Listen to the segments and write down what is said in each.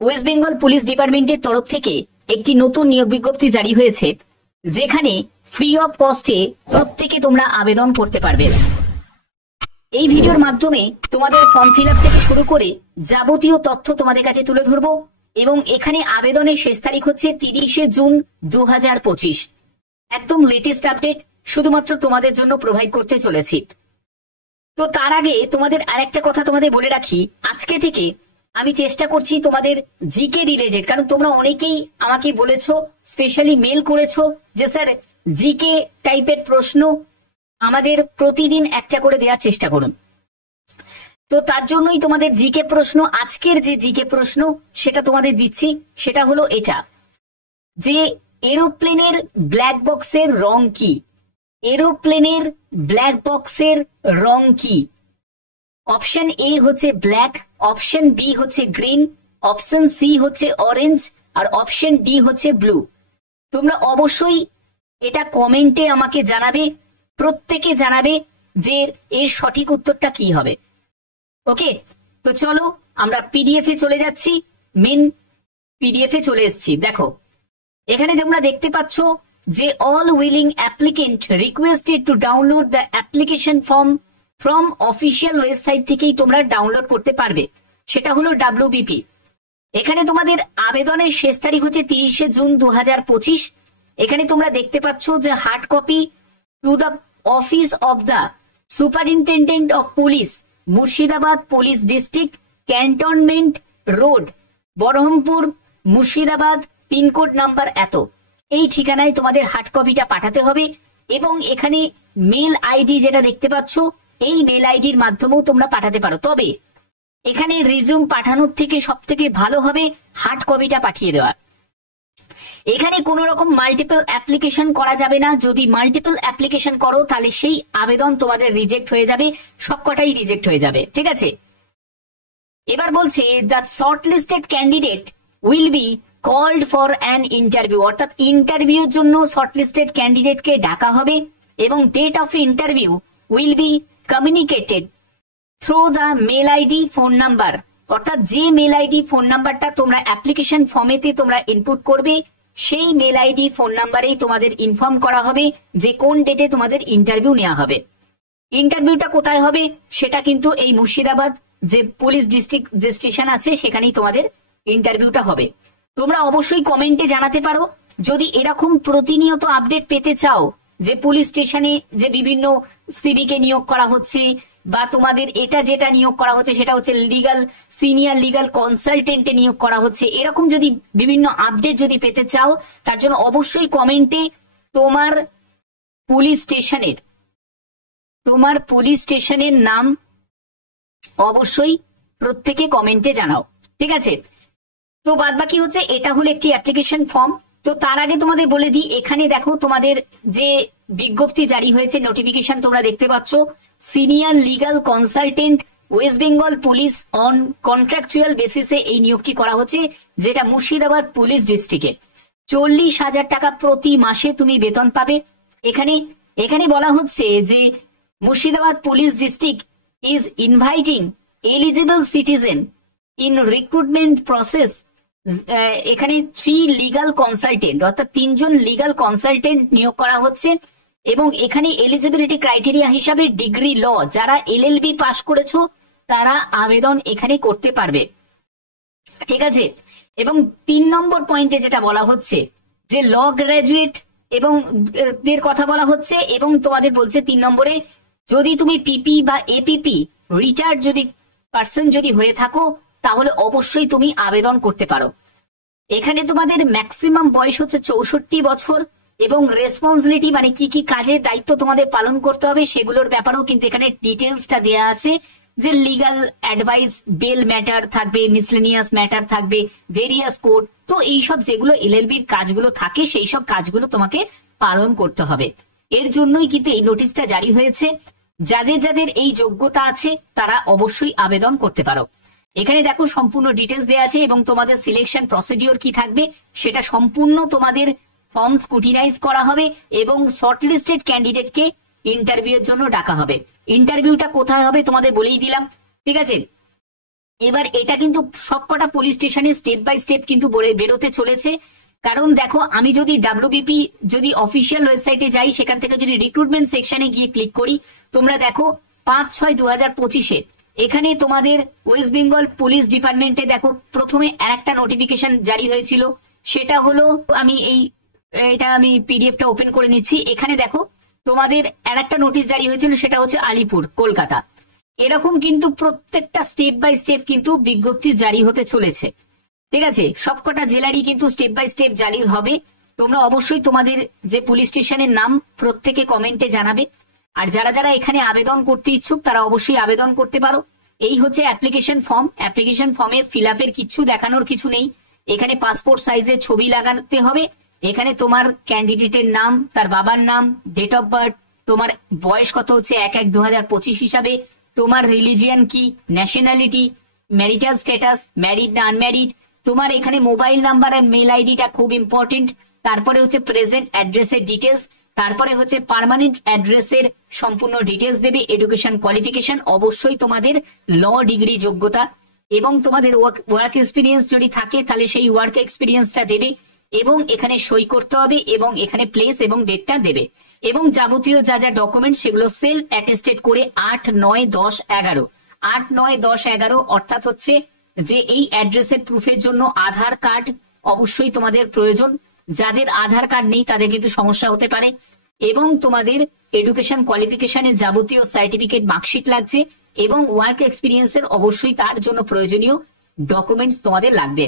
West Bengal police ডিপার্টমেন্টের তরফ থেকে একটি নতুন নিয়োগ বিজ্ঞপ্তি জারি হয়েছে, যেখানে ফ্রি অফ কস্টে প্রত্যেকে তোমরা আবেদন করতে পারবে। এই ভিডিওর মাধ্যমে তোমাদের ফর্ম ফিল আপ থেকে শুরু করে যাবতীয় তথ্য তোমাদের কাছে তুলে ধরবো এবং এখানে আবেদনের শেষ তারিখ হচ্ছে 30শে জুন 2025। একদম লেটেস্ট আপডেট শুধুমাত্র তোমাদের জন্য প্রোভাইড করতে চলেছি। তো তার আগে তোমাদের আরেকটা কথা তোমাদের বলে রাখি, আজকে থেকে আমি চেষ্টা করছি তোমাদের জিকে রিলেটেড, কারণ তোমরা অনেকেই আমাকে বলেছো, স্পেশালি মেল করেছো যে স্যার জিকে টাইপের প্রশ্ন আমাদের প্রতিদিন একটা করে দেওয়ার চেষ্টা করুন। তো তার জন্যই তোমাদের জিকে প্রশ্ন, আজকের যে জিকে প্রশ্ন সেটা তোমাদের দিচ্ছি। সেটা হলো এটা, যে এরোপ্লেনের ব্ল্যাক বক্সের রং কি? এরোপ্লেনের ব্ল্যাক বক্সের রং কি? অপশন এ হচ্ছে ব্ল্যাক, অপশন বি হচ্ছে গ্রিন, অপশন সি হচ্ছে অরেঞ্জ, আর অপশন ডি হচ্ছে ব্লু। তোমরা অবশ্যই এটা কমেন্টে আমাকে জানাবে, প্রত্যেকে জানাবে যে এর সঠিক উত্তরটা কি হবে। ওকে, তো চলো আমরা পিডিএফ এ চলে যাচ্ছি। মেন পিডিএফ এ চলে এসেছি। দেখো এখানে তোমরা দেখতে পাচ্ছ যে all willing applicant requested to download the application form from official website থেকেই তোমরা ডাউনলোড করতে পারবে। সেটা হলো WBP। এখানে তোমাদের আবেদনের শেষ তারিখ হচ্ছে 30শে জুন 2025। এখানে তোমরা দেখতে পাচ্ছ যে hard copy to the office of the superintendent of police, Murshidabad police district, cantonment road, Baharampur, Murshidabad, pincode number এত। এই ঠিকানায় তোমাদের হার্ড কপিটা পাঠাতে হবে। এবং এখানে মেল আইডি যেটা দেখতে পাচ্ছ, এই মেল আইডির মাধ্যমেও তোমরা পাঠাতে পারো। তবে এখানে রিজিউম পাঠানোর থেকে সব থেকে ভালো হবে হার্ড কপিটা পাঠিয়ে দেওয়া। এখানে কোনো রকম মাল্টিপল অ্যাপ্লিকেশন করা যাবে না। যদি মাল্টিপল অ্যাপ্লিকেশন করো তাহলে সেই আবেদন তোমাদের রিজেক্ট হয়ে যাবে, সবকটাই রিজেক্ট হয়ে যাবে। ঠিক আছে, এবার বলছি the shortlisted candidate will be called for an interview, অর্থাৎ ইন্টারভিউর জন্য শর্ট লিস্টেড ক্যান্ডিডেটকে ডাকা হবে এবং date of interview will be communicated through the mail ID phone number, অর্থাৎ যে মেল আইডি ফোন নাম্বারটা তোমরা অ্যাপ্লিকেশন ফর্মেতে তোমরা ইনপুট করবে, সেই মেল আইডি ফোন নাম্বারেই তোমাদের ইনফর্ম করা হবে যে কোন ডেটে তোমাদের ইন্টারভিউ নেওয়া হবে। ইন্টারভিউটা কোথায় হবে সেটা কিন্তু এই মুর্শিদাবাদ যে পুলিশ ডিস্ট্রিক্ট যে স্টেশন আছে সেখানেই তোমাদের ইন্টারভিউটা হবে। তোমরা অবশ্যই কমেন্টে জানাতে পারো যদি এরকম প্রতিনিয়ত আপডেট পেতে চাও যে পুলিশ স্টেশনে যে বিভিন্ন সিভিকে নিয়োগ করা হচ্ছে, বা তোমাদের এটা যেটা নিয়োগ করা হচ্ছে সেটা হচ্ছে লিগাল সিনিয়র লিগাল কনসালটেন্টে নিয়োগ করা হচ্ছে, এরকম যদি বিভিন্ন আপডেট যদি পেতে চাও তার জন্য অবশ্যই কমেন্টে তোমার পুলিশ স্টেশনের নাম অবশ্যই প্রত্যেকে কমেন্টে জানাও। ঠিক আছে, তো বাদ বাকি হচ্ছে এটা হলো একটি অ্যাপ্লিকেশন ফর্ম। তো তার আগে তোমাদের বলে দিই, এখানে দেখো তোমাদের যে বিজ্ঞপ্তি জারি হয়েছে, নোটিফিকেশন তোমরা দেখতে পাচ্ছ, senior legal consultant West Bengal police on contractual বেসিসে এই নিয়োগটি করা হচ্ছে, যেটা মুর্শিদাবাদ পুলিশ ডিস্ট্রিক্টে 40,000 টাকা প্রতি মাসে তুমি বেতন পাবে। এখানে বলা হচ্ছে যে Murshidabad police district is inviting eligible citizen in recruitment process. এখানে 3 লিগাল কনসালটেন্ট, অর্থাৎ 3 জন লিগাল কনসালটেন্ট নিয়োগ করা হচ্ছে। এবং এখানে এলিজিবিলিটি ক্রাইটেরিয়া হিসাবে ডিগ্রি ল, যারা LLB পাশ করেছো তারা আবেদন এখানে করতে পারবে। ঠিক আছে, এবং 3 নম্বর পয়েন্টে যেটা বলা হচ্ছে যে ল গ্রাজুয়েট এবং দের কথা বলা হচ্ছে, এবং তোমাদের বলছে 3 নম্বরে যদি তুমি PP বা APP রিটায়ার্ড যদি পার্সন যদি হয়ে থাকো তাহলে অবশ্যই তুমি আবেদন করতে পারো। এখানে তোমাদের ম্যাক্সিমাম বয়স হচ্ছে 64 বছর এবং রেসপন্সিবিলিটি মানে কি কি কাজের দায়িত্ব তোমাদের পালন করতে হবে সেগুলোর ব্যাপারেও কিন্তু এখানে ডিটেলসটা দেওয়া আছে, যে লিগাল অ্যাডভাইস, বেল ম্যাটার থাকবে, মিসলেনিয়াস ম্যাটার থাকবে, ভেরিয়াস কোড। তো এইসব যেগুলো LLBর কাজগুলো থাকে সেই সব কাজগুলো তোমাকে পালন করতে হবে। এর জন্যই কিন্তু এই নোটিশটা জারি হয়েছে। যাদের যাদের এই যোগ্যতা আছে তারা অবশ্যই আবেদন করতে পারো। এখানে দেখো সম্পূর্ণ ডিটেলস দেওয়া আছে এবং তোমাদের সিলেকশন প্রসিডিওর কি থাকবে সেটা সম্পূর্ণ তোমাদের ফর্ম স্ক্রুটিনাইজ করা হবে এবং শর্টলিস্টেড ক্যান্ডিডেটকে ইন্টারভিউর জন্য ডাকা হবে। ইন্টারভিউটা কোথায় হবে তোমাদের বলেই দিলাম। ঠিক আছে, এবার এটা কিন্তু সবকটা পুলিশ স্টেশনে স্টেপ বাই স্টেপ কিন্তু বেরোতে চলেছে। কারণ দেখো, আমি যদি ডাব্লিউবিপি যদি অফিসিয়াল ওয়েবসাইটে যাই, সেখান থেকে যদি রিক্রুটমেন্ট সেকশনে গিয়ে ক্লিক করি, তোমরা দেখো 5/6/2025 এখানে তোমাদের ওয়েস্ট বেঙ্গল পুলিশ ডিপার্টমেন্টে দেখো প্রথমে একটা নোটিফিকেশন জারি হয়েছিল। সেটা হলো, আমি পিডিএফটা ওপেন করে নিচ্ছি। এখানে দেখো তোমাদের একটা নোটিশ জারি হয়েছিল, সেটা হচ্ছে আলিপুর, কলকাতা। এরকম কিন্তু প্রত্যেকটা স্টেপ বাই স্টেপ কিন্তু বিজ্ঞপ্তি জারি হতে চলেছে। ঠিক আছে, সবকটা জেলারই কিন্তু স্টেপ বাই স্টেপ জারি হবে। তোমরা অবশ্যই তোমাদের যে পুলিশ স্টেশনের নাম প্রত্যেকে কমেন্টে জানাবে। আর যারা যারা এখানে আবেদন করতে ইচ্ছুক তারা অবশ্যই আবেদন করতে পারো। এই হচ্ছে অ্যাপ্লিকেশন ফর্ম। অ্যাপ্লিকেশন ফর্মে ফিল আপের কিচ্ছু দেখানোর কিছু নেই। এখানে পাসপোর্ট সাইজের ছবি লাগাতে হবে। এখানে তোমার ক্যান্ডিডেটের নাম, তার বাবার নাম, ডেট অফ বার্থ, তোমার বয়স কত হচ্ছে 1/1/2025 হিসাবে, তোমার রিলিজিয়ান কি, ন্যাশনালিটি, ম্যারিটাল স্ট্যাটাস, ম্যারিড না আনম্যারিড, তোমার এখানে মোবাইল নাম্বার আর মেল আইডিটা খুব ইম্পর্টেন্ট। তারপরে হচ্ছে প্রেজেন্ট অ্যাড্রেসের ডিটেলস, তারপরে হচ্ছে পার্মানেন্ট অ্যাড্রেসের সম্পূর্ণ ডিটেলস দেবে। এডুকেশন কোয়ালিফিকেশন, অবশ্যই তোমাদের ল ডিগ্রি যোগ্যতা, এবং তোমাদের ওয়ার্ক এক্সপিরিয়েন্স যদি থাকে তাহলে সেই ওয়ার্ক এক্সপিরিয়েন্সটা দেবে, এবং এখানে সই করতে হবে, এবং এখানে প্লেস এবং ডেটটা দেবে, এবং যাবতীয় যা যা ডকুমেন্ট সেগুলো সেলফ অ্যাটেস্টেড করে 8, 9, 10, 11 8, 9, 10, 11 অর্থাৎ হচ্ছে যে এই অ্যাড্রেসের প্রুফের জন্য আধার কার্ড অবশ্যই তোমাদের প্রয়োজন। যাদের আধার কার্ড নেই তাদের কিন্তু সমস্যা হতে পারে। এবং তোমাদের এডুকেশন কোয়ালিফিকেশনের যাবতীয় সার্টিফিকেট, মার্কশিট লাগছে, এবং ওয়ার্ক এক্সপিরিয়েন্সের অবশ্যই তার জন্য প্রয়োজনীয় ডকুমেন্টস তোমাদের লাগবে।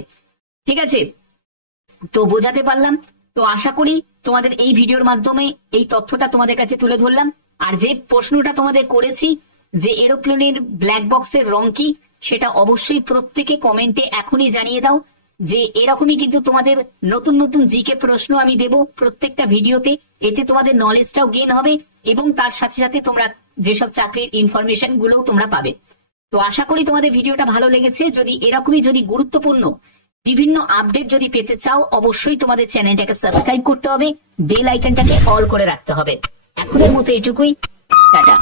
ঠিক আছে, তো বোঝাতে পারলাম। তো আশা করি তোমাদের এই ভিডিওর মাধ্যমে এই তথ্যটা তোমাদের কাছে তুলে ধরলাম। আর যে প্রশ্নটা তোমাদের করেছি যে এরোপ্লেনের ব্ল্যাক বক্সের রং কি, সেটা অবশ্যই প্রত্যেকে কমেন্টে এখনই জানিয়ে দাও। যে এরকমই কিন্তু তোমাদের নতুন নতুন জিকে প্রশ্ন আমি দেব প্রত্যেকটা ভিডিওতে। এতে তোমাদের নলেজটাও গেইন হবে, এবং তার সাথে সাথে তোমরা যেসব চাকরির ইনফরমেশন গুলোও তোমরা পাবে। তো আশা করি তোমাদের ভিডিওটা ভালো লেগেছে। যদি এরকমই যদি গুরুত্বপূর্ণ বিভিন্ন আপডেট যদি পেতে চাও, অবশ্যই তোমাদের চ্যানেলটাকে সাবস্ক্রাইব করতে হবে, বেল আইকনটাকে অল করে রাখতে হবে। এখনের মতো এটুকুই, টাটা।